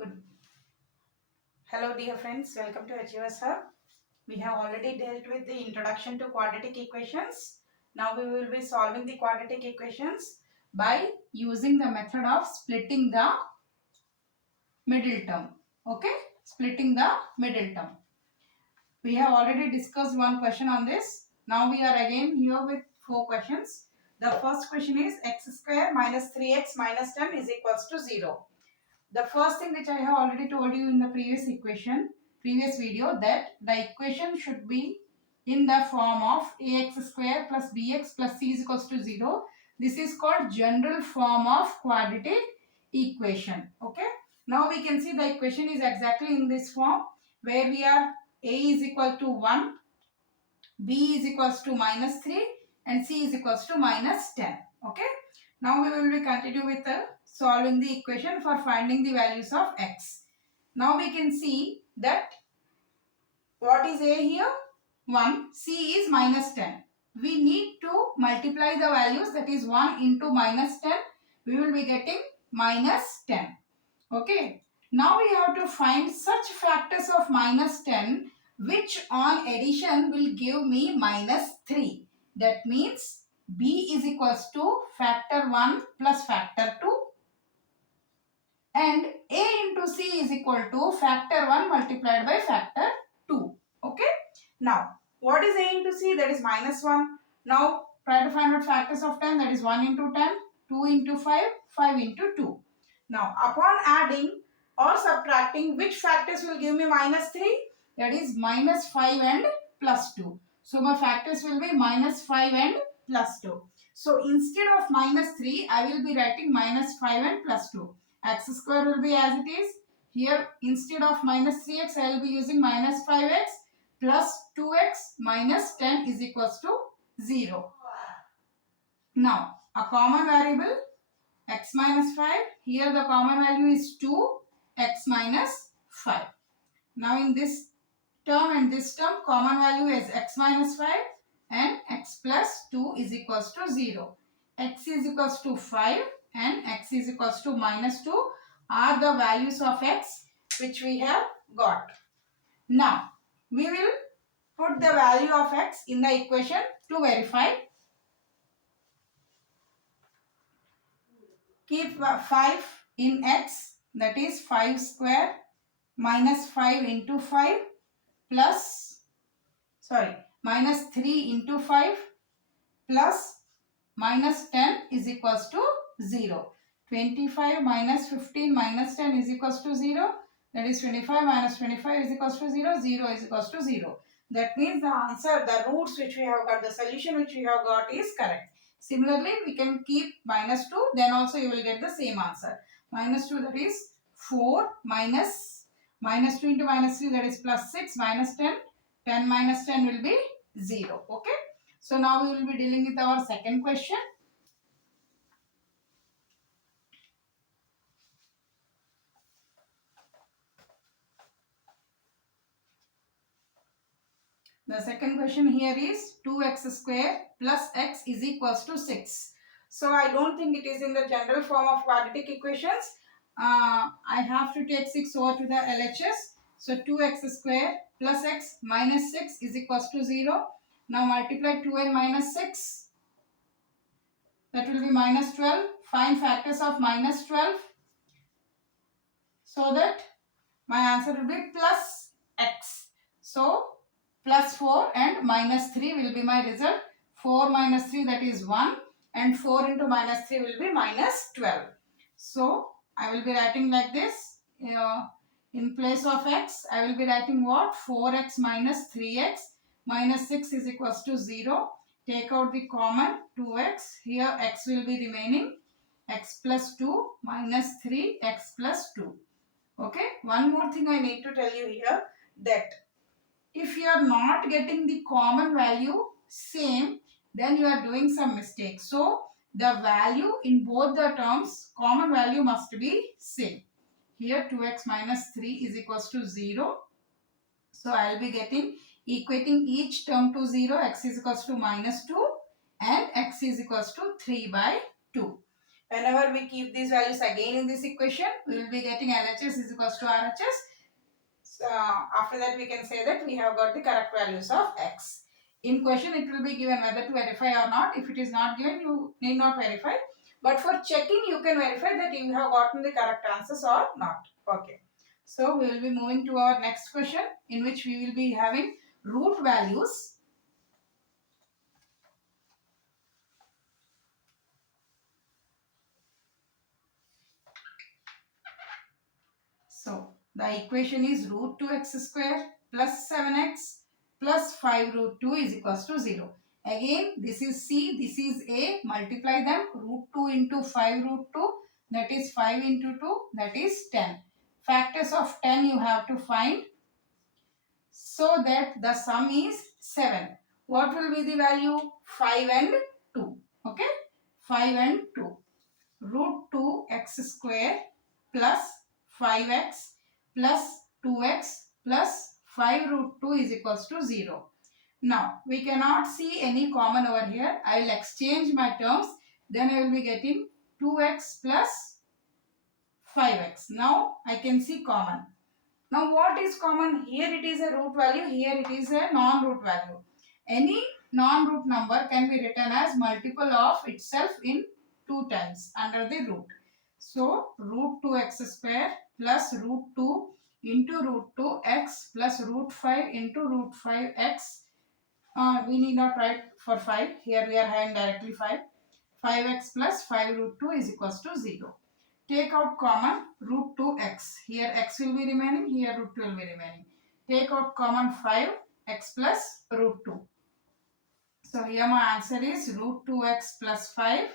Good. Hello, dear friends. Welcome to Achievers Hub. We have already dealt with the introduction to quadratic equations. Now we will be solving the quadratic equations by using the method of splitting the middle term. Okay? Splitting the middle term. We have already discussed one question on this. Now we are again here with four questions. The first question is x square minus 3x minus 10 is equals to 0. The first thing which I have already told you in the previous video, that the equation should be in the form of ax square plus bx plus c is equals to 0. This is called general form of quadratic equation. Okay. Now we can see the equation is exactly in this form where we are a is equal to 1, b is equals to minus 3 and c is equals to minus 10. Okay. Now we will be continue with solving the equation for finding the values of x. Now we can see that what is a here? 1. C is minus 10. We need to multiply the values, that is 1 into minus 10. We will be getting minus 10. Okay. Now we have to find such factors of minus 10 which on addition will give me minus 3. That means b is equals to factor 1 plus factor 2 and a into c is equal to factor 1 multiplied by factor 2. Okay. Now what is a into c? That is minus 1. Now try to find out factors of 10, that is 1 into 10, 2 into 5, 5 into 2. Now upon adding or subtracting, which factors will give me minus 3? That is minus 5 and plus 2. So my factors will be minus 5 and plus 2. So instead of minus 3, I will be writing minus 5 and plus 2. X square will be as it is. Here instead of minus 3x, I will be using minus 5x plus 2x minus 10 is equals to 0. Now a common variable x minus 5. Here the common value is 2, x minus 5. Now in this term and this term, common value is x minus 5 and x plus 2 is equals to 0. X is equals to 5 and x is equals to minus 2 are the values of x which we have got. Now we will put the value of x in the equation to verify. Keep 5 in x, that is 5 square minus 5 into 5 plus minus 3 into 5 plus minus 10 is equals to 0. 25 minus 15 minus 10 is equals to 0. That is 25 minus 25 is equals to 0. 0 is equals to 0. That means the answer, the roots which we have got, the solution which we have got is correct. Similarly, we can keep minus 2, then also you will get the same answer. Minus 2, that is 4 minus 2 into minus 3, that is plus 6 minus 10. 10 minus 10 will be 0. Okay. So now we will be dealing with our second question. The second question here is 2x square plus x is equals to 6. So I don't think it is in the general form of quadratic equations. I have to take 6 over to the LHS. So 2x square plus x minus 6 is equals to 0. Now multiply 2 and minus 6. That will be minus 12. Find factors of minus 12. So that my answer will be plus x. So plus 4 and minus 3 will be my result. 4 minus 3, that is 1, and 4 into minus 3 will be minus 12. So I will be writing like this. In place of x, I will be writing what? 4x minus 3x minus 6 is equals to 0. Take out the common 2x. Here x will be remaining. X plus 2 minus 3 x plus 2. Okay. One more thing I need to tell you here, that if you are not getting the common value same, then you are doing some mistake. So the value in both the terms, common value must be same. Here 2x minus 3 is equals to 0. So I will be equating each term to 0. X is equals to minus 2 and x is equals to 3 by 2. Whenever we keep these values again in this equation, we will be getting LHS is equals to RHS. So, after that we can say that we have got the correct values of X. In question it will be given whether to verify or not. If it is not given, you need not verify. But for checking, you can verify that you have gotten the correct answers or not. Okay. So we will be moving to our next question, in which we will be having root values. So the equation is root 2x square plus 7x plus 5 root 2 is equals to 0. Again, this is C, this is A, multiply them, root 2 into 5 root 2, that is 5 into 2, that is 10. Factors of 10 you have to find, so that the sum is 7. What will be the value? 5 and 2. Okay? 5 and 2. Root 2x square plus 5x plus 2x plus 5 root 2 is equals to 0. Now, we cannot see any common over here. I will exchange my terms. Then I will be getting 2x plus 5x. Now, I can see common. Now what is common? Here it is a root value, here it is a non-root value. Any non-root number can be written as multiple of itself in 2 times under the root. So root 2x square plus root 2 into root 2x plus root 5 into root 5x. We need not write for 5. Here we are having directly 5. 5x plus 5 root 2 is equals to 0. Take out common root 2x. Here x will be remaining, here root 2 will be remaining. Take out common 5 x plus root 2. So here my answer is root 2x plus 5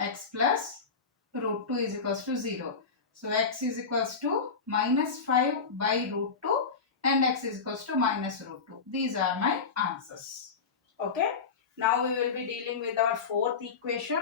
x plus root 2 is equals to 0. So x is equals to minus 5 by root 2 and x is equals to minus root 2. These are my answers. Okay. Now we will be dealing with our fourth equation.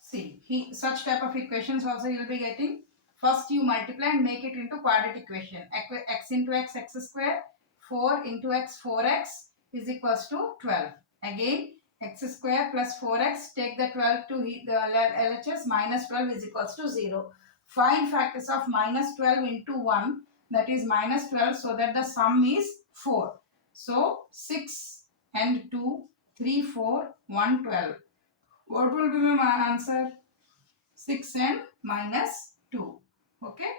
See, such type of equations also you will be getting. First you multiply and make it into quadratic equation. X into x, x square, 4 into x, 4x is equals to 12. Again, x square plus 4x, take the 12 to the LHS, minus 12 is equals to 0. Find factors of minus 12 into 1, that is minus 12, so that the sum is 4. So, 6 and 2, 3, 4, 1, 12. What will be my answer? 6 and minus 2. Okay.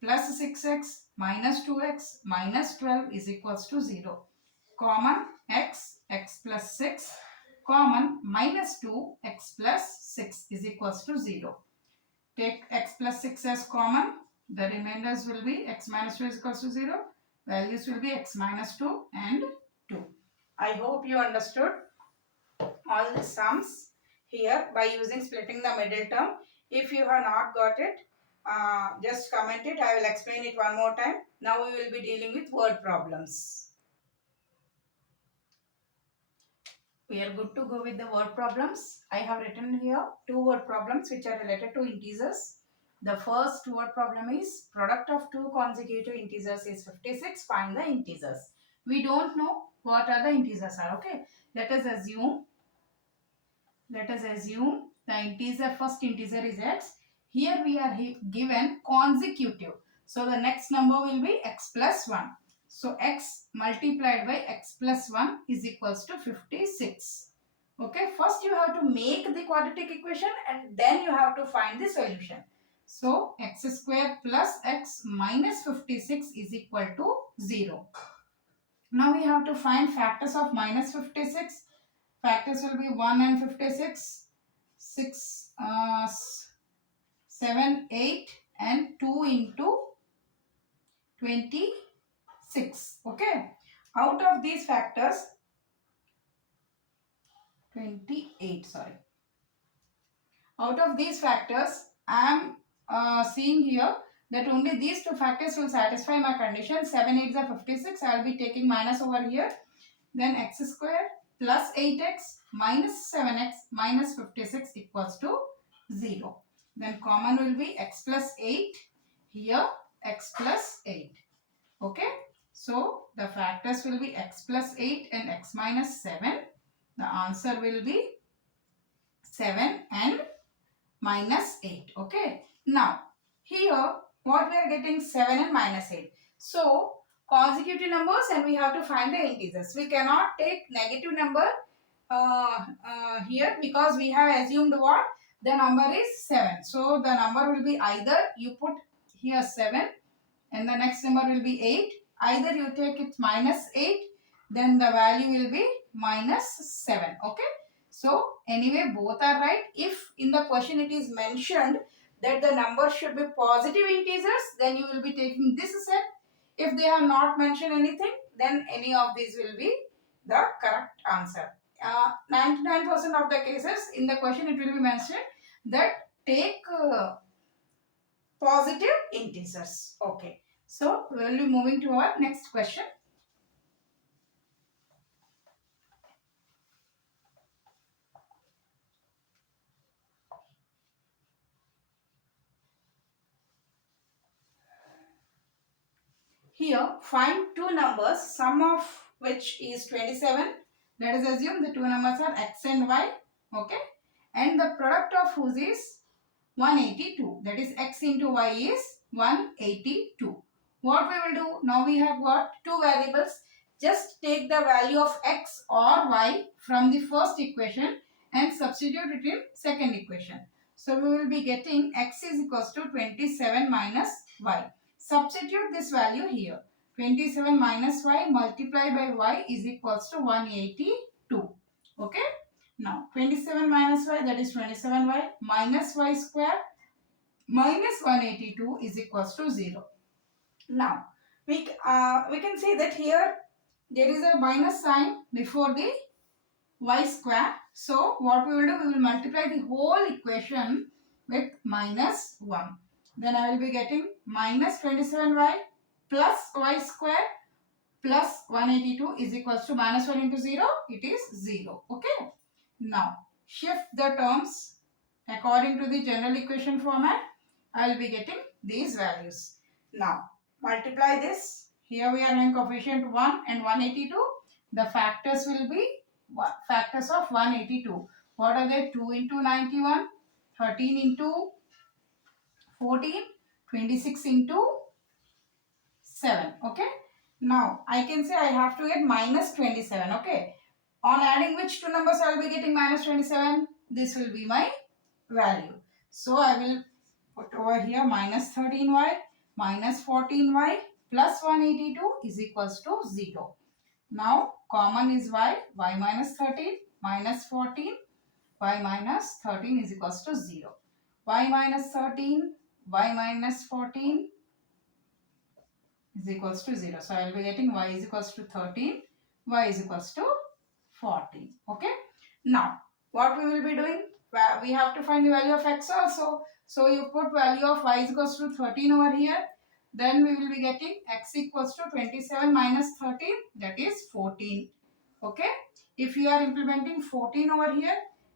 Plus 6x minus 2x minus 12 is equals to 0. Common x, x plus 6. Common minus 2, x plus 6 is equals to 0. Take x plus 6 as common. The remainders will be x minus 2 is equals to 0. Values will be x minus 2 and 2. I hope you understood all the sums here by using splitting the middle term. If you have not got it, just comment it. I will explain it one more time. Now we will be dealing with word problems. We are good to go with the word problems. I have written here 2 word problems which are related to integers. The first word problem is product of 2 consecutive integers is 56. Find the integers. We don't know what are the integers are. Okay. Let us assume the integer, first integer is x. Here we are given consecutive. So the next number will be x plus 1. So x multiplied by x plus 1 is equals to 56. Okay, first you have to make the quadratic equation and then you have to find the solution. So x square plus x minus 56 is equal to 0. Now we have to find factors of minus 56. Factors will be 1 and 56, 6, 7, 8 and 2 into 26. Okay. Out of these factors, 28, sorry. Out of these factors, I am seeing here that only these 2 factors will satisfy my condition. 7, 8 are 56. I will be taking minus over here. Then x square plus 8x minus 7x minus 56 equals to 0. Then common will be x plus 8. Here x plus 8. Okay. So the factors will be x plus 8 and x minus 7. The answer will be 7 and minus 8. Okay. Now, here what we are getting 7 and minus 8. So, consecutive numbers and we have to find the integers. We cannot take negative number here because we have assumed what? The number is 7. So, the number will be either you put here 7 and the next number will be 8. Either you take it minus 8, then the value will be minus 7. Okay. So anyway, both are right. If in the question it is mentioned that the number should be positive integers, then you will be taking this set. If they have not mentioned anything, then any of these will be the correct answer. 99% of the cases in the question it will be mentioned that take positive integers. Okay. So we will be moving to our next question. Here find two numbers, sum of which is 27. Let us assume the two numbers are x and y. Okay. And the product of whose is 182. That is x into y is 182. What we will do? Now we have got two variables. Just take the value of x or y from the first equation and substitute it in second equation. So we will be getting x is equals to 27 minus y. Substitute this value here. 27 minus y multiplied by y is equals to 182. Okay. Now 27 minus y, that is 27y, minus y square minus 182 is equals to 0. Now we can see that here there is a minus sign before the y square. So what we will do, we will multiply the whole equation with minus 1. Then I will be getting minus 27y plus y square plus 182 is equals to minus 1 into 0. It is 0. Okay. Now shift the terms according to the general equation format. I will be getting these values. Now multiply this. Here we are having coefficient 1 and 182. The factors will be factors of 182. What are they? 2 into 91, 13 into 14, 26 into 7. Okay. Now I can say I have to get minus 27. Okay. On adding which two numbers I will be getting minus 27? This will be my value. So I will put over here minus 13y minus 14y plus 182 is equals to 0. Now common is y minus 13 minus 14, y minus 13 is equals to 0. Y minus 13, y minus 14 is equals to 0. So I will be getting y is equals to 13, y is equals to 14. Okay. Now what we will be doing? We have to find the value of x also. So you put value of y is equals to 13 over here. Then we will be getting x equals to 27 minus 13, that is 14. Okay. If you are implementing 14 over here,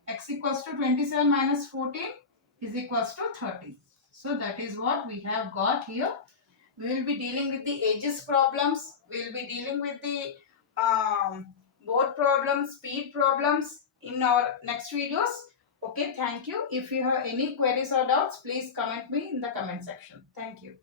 x equals to 27 minus 14 is equals to 30. So that is what we have got here. We will be dealing with the ages problems. We will be dealing with the board problems, speed problems in our next videos. Okay, thank you. If you have any queries or doubts, please comment me in the comment section. Thank you.